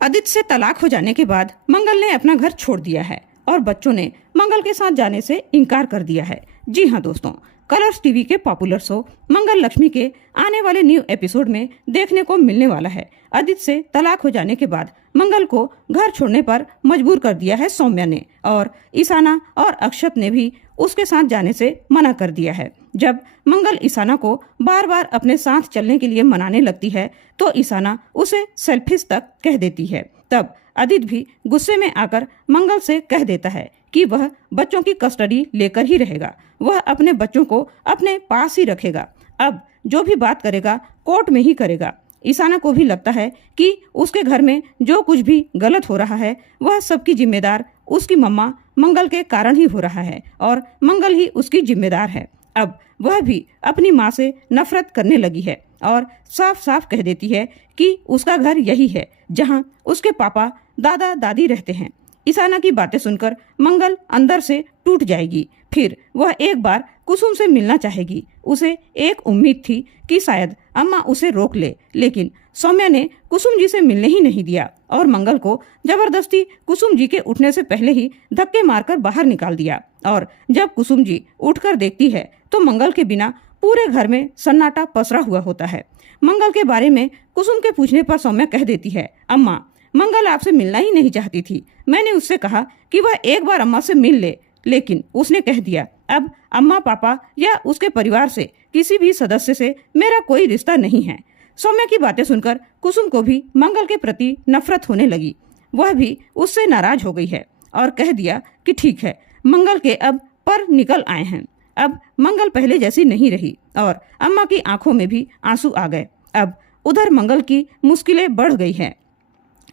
आदित्य से तलाक हो जाने के बाद मंगल ने अपना घर छोड़ दिया है और बच्चों ने मंगल के साथ जाने से इनकार कर दिया है। जी हाँ दोस्तों, कलर्स टीवी के पॉपुलर शो मंगल लक्ष्मी के आने वाले न्यू एपिसोड में देखने को मिलने वाला है। आदित्य से तलाक हो जाने के बाद मंगल को घर छोड़ने पर मजबूर कर दिया है सौम्या ने, और ईशाना और अक्षत ने भी उसके साथ जाने से मना कर दिया है। जब मंगल ईशाना को बार बार अपने साथ चलने के लिए मनाने लगती है तो ईशाना उसे सेल्फिश तक कह देती है। तब आदित्य भी गुस्से में आकर मंगल से कह देता है कि वह बच्चों की कस्टडी लेकर ही रहेगा, वह अपने बच्चों को अपने पास ही रखेगा, अब जो भी बात करेगा कोर्ट में ही करेगा। ईशाना को भी लगता है कि उसके घर में जो कुछ भी गलत हो रहा है वह सबकी जिम्मेदार उसकी मम्मा मंगल के कारण ही हो रहा है और मंगल ही उसकी जिम्मेदार है। अब वह भी अपनी माँ से नफरत करने लगी है और साफ साफ कह देती है कि उसका घर यही है जहाँ उसके पापा दादा दादी रहते हैं। ईशाना की बातें सुनकर मंगल अंदर से टूट जाएगी। फिर वह एक बार कुसुम से मिलना चाहेगी। उसे एक उम्मीद थी कि शायद अम्मा उसे रोक ले, लेकिन सौम्या ने कुसुम जी से मिलने ही नहीं दिया और मंगल को जबरदस्ती कुसुम जी के उठने से पहले ही धक्के मारकर बाहर निकाल दिया। और जब कुसुम जी उठकर देखती है तो मंगल के बिना पूरे घर में सन्नाटा पसरा हुआ होता है। मंगल के बारे में कुसुम के पूछने पर सौम्या कह देती है, अम्मा मंगल आपसे मिलना ही नहीं चाहती थी, मैंने उससे कहा कि वह एक बार अम्मा से मिल ले, लेकिन उसने कह दिया अब अम्मा पापा या उसके परिवार से किसी भी सदस्य से मेरा कोई रिश्ता नहीं है। सौम्या की बातें सुनकर कुसुम को भी मंगल के प्रति नफरत होने लगी। वह भी उससे नाराज हो गई है और कह दिया कि ठीक है, मंगल के अब पर निकल आए हैं। अब मंगल पहले जैसी नहीं रही और अम्मा की आंखों में भी आंसू आ गए। अब उधर मंगल की मुश्किलें बढ़ गई हैं।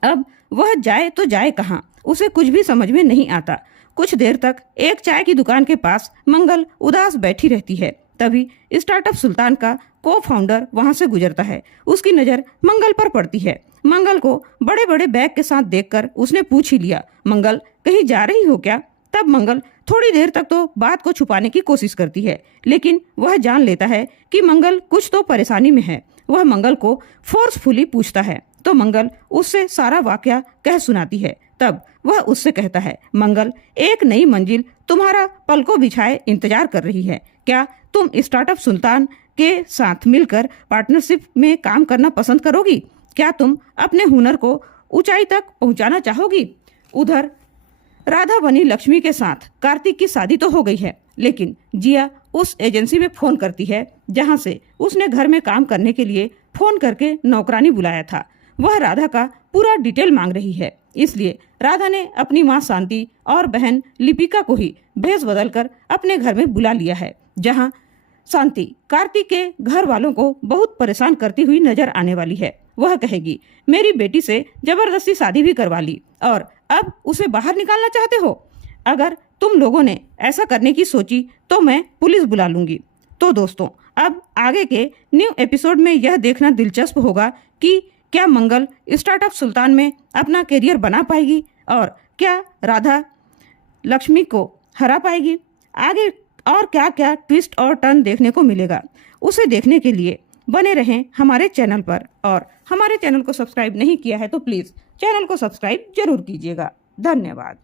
अब वह जाए तो जाए कहाँ, उसे कुछ भी समझ में नहीं आता। कुछ देर तक एक चाय की दुकान के पास मंगल उदास बैठी रहती है। तभी स्टार्टअप सुल्तान का को फाउंडर वहां से गुजरता है। उसकी नज़र मंगल पर पड़ती है। मंगल को बड़े बड़े बैग के साथ देखकर उसने पूछ ही लिया, मंगल कहीं जा रही हो क्या? तब मंगल थोड़ी देर तक तो बात को छुपाने की कोशिश करती है, लेकिन वह जान लेता है कि मंगल कुछ तो परेशानी में है। वह मंगल को फोर्सफुली पूछता है तो मंगल उससे सारा वाकया कह सुनाती है। तब वह उससे कहता है, मंगल एक नई मंजिल तुम्हारा पलकों बिछाए इंतजार कर रही है। क्या तुम स्टार्टअप सुल्तान के साथ मिलकर पार्टनरशिप में काम करना पसंद करोगी? क्या तुम अपने हुनर को ऊंचाई तक पहुंचाना चाहोगी? उधर राधा बनी लक्ष्मी के साथ कार्तिक की शादी तो हो गई है, लेकिन जिया उस एजेंसी में फोन करती है जहां से उसने घर में काम करने के लिए फोन करके नौकरानी बुलाया था। वह राधा का पूरा डिटेल मांग रही है, इसलिए राधा ने अपनी माँ शांति और बहन लिपिका को ही भेष बदलकर अपने घर में बुला लिया है, जहां शांति कार्तिक के घर वालों को बहुत परेशान करती हुई नजर आने वाली है। वह कहेगी, मेरी बेटी से जबरदस्ती शादी भी करवा ली और अब उसे बाहर निकालना चाहते हो? अगर तुम लोगों ने ऐसा करने की सोची तो मैं पुलिस बुला लूंगी। तो दोस्तों, अब आगे के न्यू एपिसोड में यह देखना दिलचस्प होगा कि क्या मंगल स्टार्टअप सुल्तान में अपना करियर बना पाएगी और क्या राधा लक्ष्मी को हरा पाएगी। आगे और क्या क्या ट्विस्ट और टर्न देखने को मिलेगा, उसे देखने के लिए बने रहें हमारे चैनल पर। और हमारे चैनल को सब्सक्राइब नहीं किया है तो प्लीज़ चैनल को सब्सक्राइब जरूर कीजिएगा। धन्यवाद।